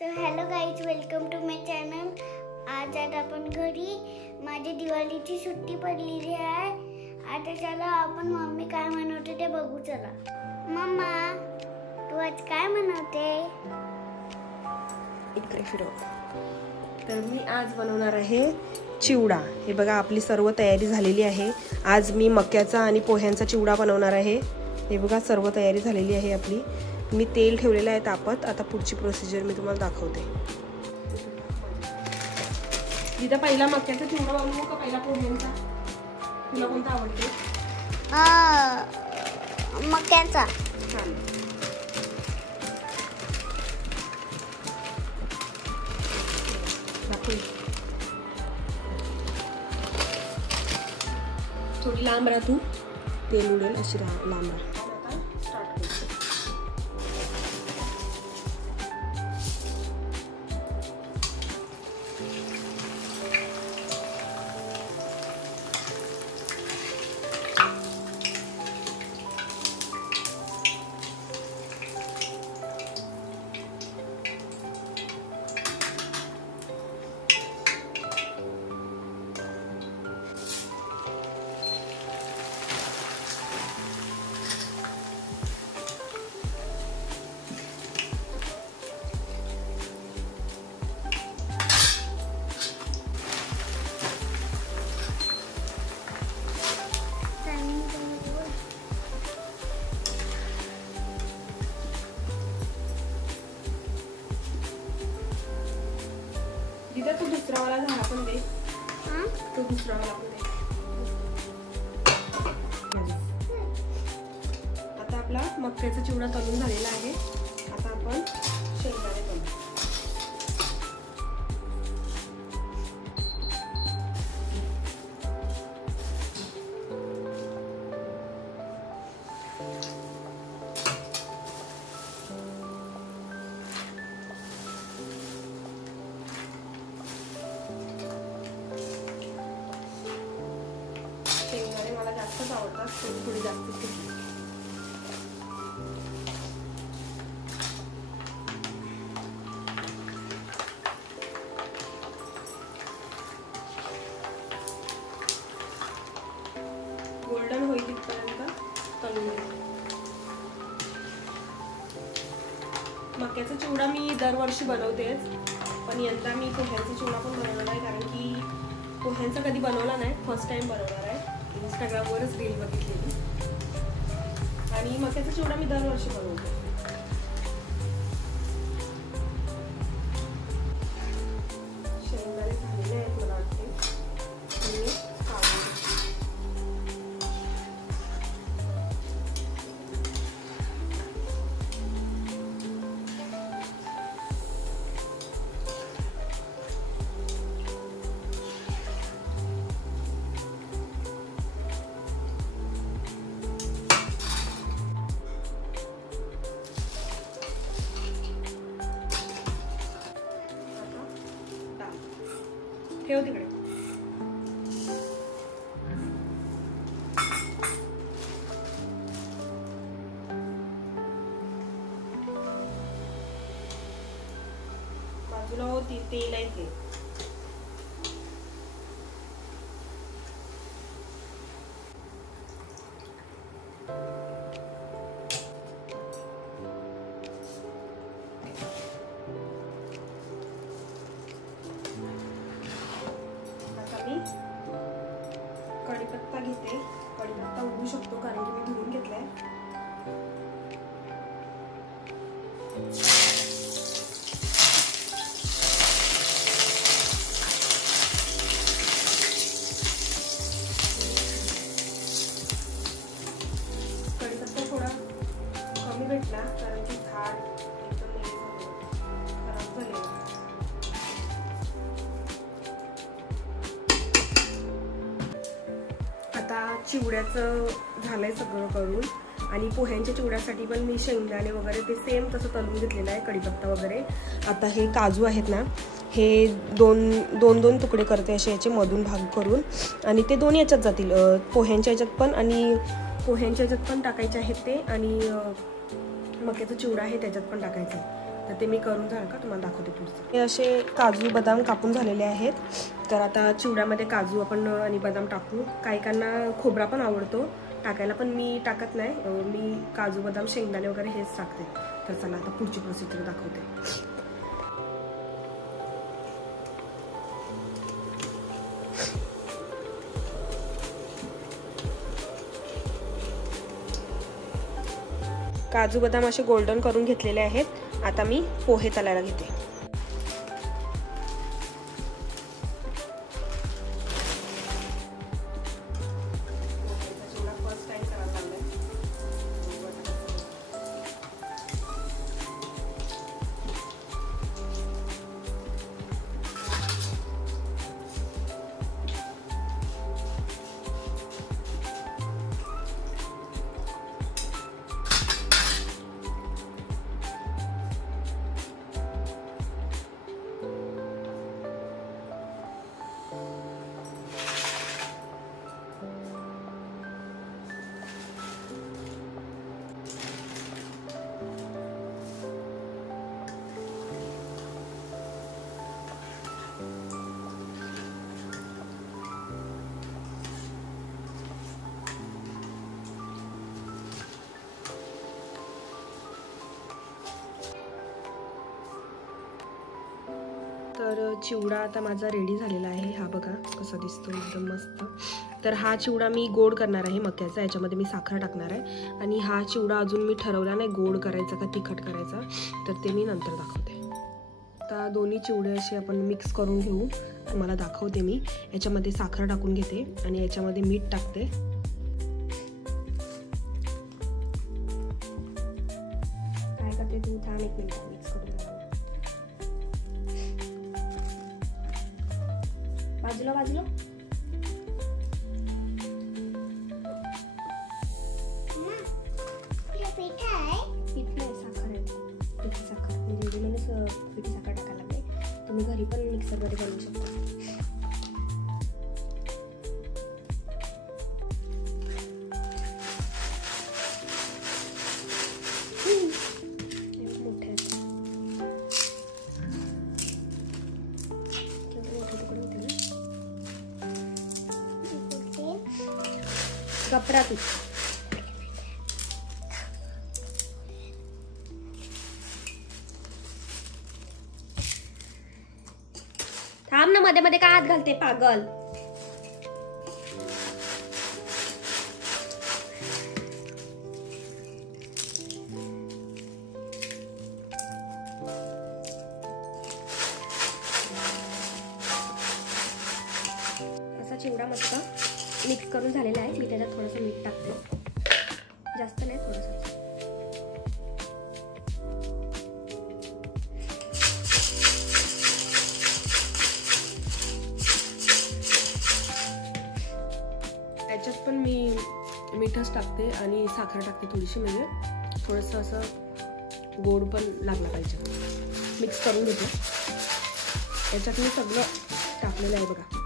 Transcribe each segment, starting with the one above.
तर hello guys, welcome to my channel. आज आपण घरी माझी दिवाळीची सुट्टी पडलेली आहे. आता चला आपण मम्मी काय बनवते ते बघू. चला मम्मा, तू आज काय बनवते? इकडे फिरव. तर मी आज बनवणार आहे चिवडा. हे बघा, आपली सर्व तयारी झालेली आहे. आज मी मक्याचा आणि पोह्यांचा चिवडा बनवणार आहे. हे बघा, सर्व तयारी झालेली आहे आपली. मी तेल ठेवलेलं आहे तापत. आता पुढची प्रोसिजर मी तुम्हाला दाखवते. दिदा, पहिला मक्याचा चिवडा बनवू का पहिला पोह्यांचा? तुला कोणता आवडते? मक्याचा. चालेल. थोडी लांब राहा, तू तेल उडेल अशी लांब राहा. दिदा, तू दुसरा वाला झाडा पण दे. तो दुसरा वाला पण दे. आता आपला मक्याचा चिवडा तळून झालेला आहे. आता आपण शेंगदाणे तळू. शेंगदाणे मला जास्तच आवडतात, थोडी जास्तच घेतली. गोल्डन होईल इथपर्यंत तळून घ्यायचं. मक्याचा चिवडा मी दरवर्षी बनवतेच, पण यंदा मी पोह्यांचा चिवडा पण बनवणार आहे. कारण की पोह्यांचा कधी बनवला नाही, फर्स्ट टाइम बनवणार आहे. इंस्टाग्रामवरच रील बघितलेली. आणि मक्याचा चिवडा मी दरवर्षी बनवते. शेंगदाणे झालेले आहेत मला वाटते. ठेव तिकडे. बाजूला होती तेल आहे ते. कढीपत्ता घेते. कढीपत्ता उडू शकतो कारण की मी धुवून घेतलाय. कढीपत्ता थोडा कमी भेटला कारण की झाड एकदम खराब झालेला. आता चिवड्याचं झालंय सगळं करून. आणि पोह्यांच्या चिवड्यासाठी पण मी शेंगदाणे वगैरे ते सेम तसं तळून घेतलेलं आहे, कढीपत्ता वगैरे. आता हे काजू आहेत ना, हे दोन तुकडे करते असे याचे मधून भाग करून. आणि ते दोन याच्यात जातील, पोह्यांच्या याच्यात पण आणि पोह्यांच्या याच्यात पण टाकायचे आहेत ते. आणि मक्याचा चिवडा आहे त्याच्यात पण टाकायचा आहे. तर ते मी करून झालं का तुम्हाला दाखवते पुढचं. हे असे काजू बदाम कापून झालेले आहेत. तर आता चिवड्यामध्ये काजू आपण आणि बदाम टाकू. काहीकांना खोबरा पण आवडतो टाकायला, पण मी टाकत नाही. मी काजू बदाम शेंगदाणे वगैरे हेच टाकते. तर चला आता पुढची प्रोसिजर दाखवते. काजू बदाम असे गोल्डन करून घेतलेले आहेत. आता मी पोहे तळायला घेते. तर चिवडा आता माझा रेडी झालेला आहे. हा बघा कसा दिसतो, एकदम मस्त. तर हा चिवडा मी गोड करणार आहे मक्याचा. याच्यामध्ये मी साखर टाकणार आहे. आणि हा चिवडा अजून मी ठरवला नाही गोड करायचा का तिखट करायचा, तर ते मी नंतर दाखवते. आता दोन्ही चिवडे असे आपण मिक्स करून घेऊ. तुम्हाला दाखवते मी. याच्यामध्ये साखर टाकून घेते आणि याच्यामध्ये मीठ टाकते. काय करते तू? थांब एक मिनिट, मिक्स करून बाजूला बाजूला. पीठ नाही, साखर आहे. पिठी साखर म्हणजे रेडीमेडच पिठी साखर टाकायला लागते. तुम्ही घरी पण मिक्सरमध्ये बनवू शकता. कपडा तू थांब ना, मध्ये मध्ये काय हात घालते पागल. असा चिवडा मस्त मिक्स करून झालेला आहे. मी त्याच्यात थोडंसं मीठ टाकते, जास्त नाही, थोडंसं. त्याच्यात पण मी मीठच टाकते आणि साखर टाकते थोडीशी, म्हणजे थोडंसं असं गोड पण लागला पाहिजे. मिक्स करून घेते. याच्यात मी सगळं टाकलेलं आहे बघा.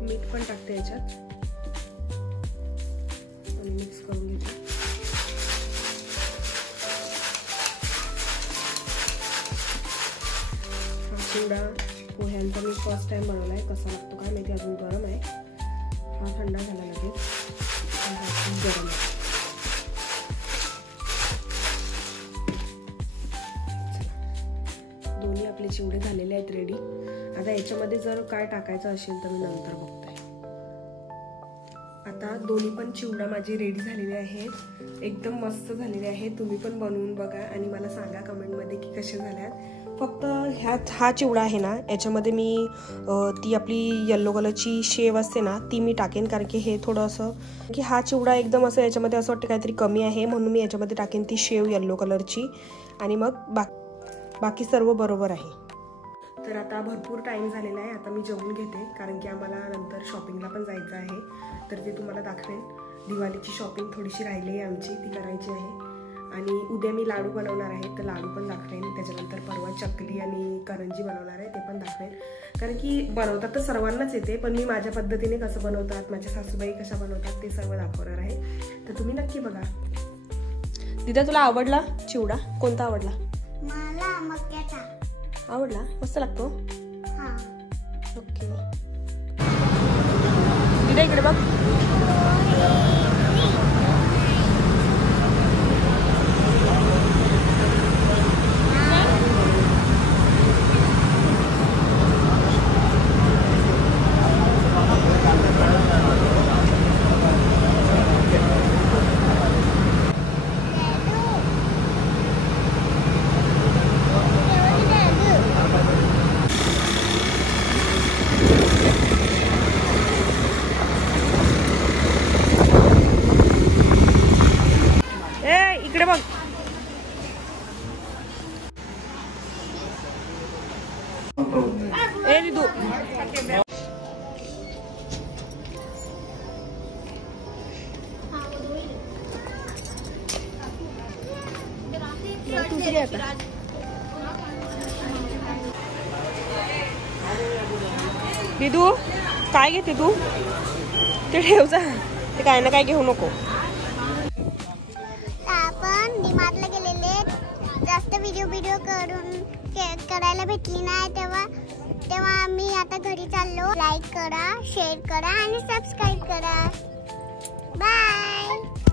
मीठ पण टाकते याच्यात आणि मिक्स करून घेते. हा चिवडा पोह्यांचा मी फर्स्ट टाइम बनवलाय. कसा लागतो काय माहिती, अजून गरम आहे. हा थंडा झाला लगेच. गरम आहे. दोन्ही आपले चिवडे झालेले आहेत रेडी. आता याच्यामध्ये जर काय टाकायचं असेल तर मी नंतर बघते. आता दोन्ही पण चिवडा माझे रेडी झालेले आहेत, एकदम मस्त झालेले आहेत. तुम्ही पण बनवून बघा आणि मला सांगा कमेंटमध्ये की कसे झाल्यात. फक्त हा चिवडा आहे ना, याच्यामध्ये मी ती आपली येल्लो कलरची शेव असते ना ती मी टाकेन, कारण की हे थोडं असं की हा चिवडा एकदम असं याच्यामध्ये असं वाटतं काहीतरी कमी आहे, म्हणून मी याच्यामध्ये टाकेन ती शेव येल्लो कलरची आणि मग बाकी सर्व बरोबर आहे. तर आता भरपूर टाईम झालेला आहे, आता मी जेवून घेते, कारण की आम्हाला नंतर शॉपिंगला पण जायचं आहे. तर ते तुम्हाला दाखवेन. दिवाळीची शॉपिंग थोडीशी राहिली आहे आमची, ती करायची आहे. आणि उद्या मी लाडू बनवणार आहे, तर लाडू पण दाखवेन. त्याच्यानंतर परवा चकली आणि करंजी बनवणार आहे, ते पण दाखवेन. कारण की बनवतात तर सर्वांनाच येते, पण मी माझ्या पद्धतीने कसं बनवतात, माझ्या सासूबाई कशा बनवतात ते सर्व दाखवणार आहे. तर तुम्ही नक्की बघा. दिदा, तुला आवडला चिवडा? कोणता आवडला? मला मक्याचा आवडला. मस्त लागतो. हां. ओके. दिदा इकडे बघ. इकडे बघ. ए दिदू, दिदू काय घेते तू? ते ठेव जा, ते काय ना काय घेऊ नको. आपण डीमार्टला गेलेले, जास्त व्हिडिओ करायला भेटली नाही, तेव्हा आम्ही आता घरी चाललो. लाईक करा, शेअर करा आणि सबस्क्राईब करा. बाय.